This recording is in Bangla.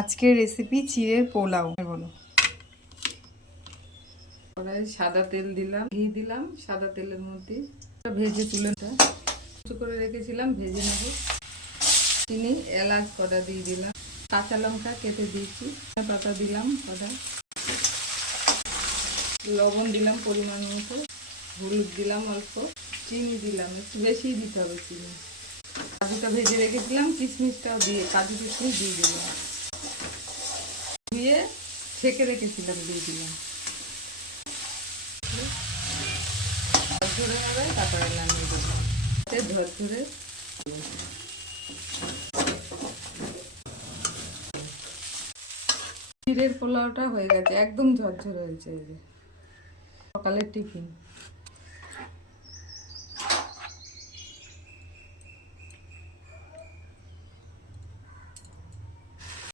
আজকের রেসিপি চিড়ের পোলাও। বলো। কড়াই সাদা তেল দিলাম, ঘি দিলাম, সাদা তেলের মধ্যে ভেজে তুলে উঁচু করে রেখেছিলাম, ভেজে নেব। চিনি, এলাচ কটা দিয়ে দিলাম, কাঁচা লঙ্কা কেটে দিয়েছি, পাতা দিলাম কটা, লবণ দিলাম পরিমাণ মতো, হলুদ দিলাম অল্প, চিনি দিলাম, একটু বেশি দিতে হবে চিনি। কাজুটা ভেজে রেখেছিলাম, কিশমিশটাও দিয়ে কাজু কিশমিশ দিয়ে দিলাম, ধুয়ে ছেঁকে রেখেছিলাম দিয়ে দিলাম। ঝরঝরে হবে, তারপরে নামিয়ে দেবো। ঝরঝরে চিড়ের পোলাওটা হয়ে গেছে, একদম ঝরঝরে হয়েছে। সকালের টিফিন।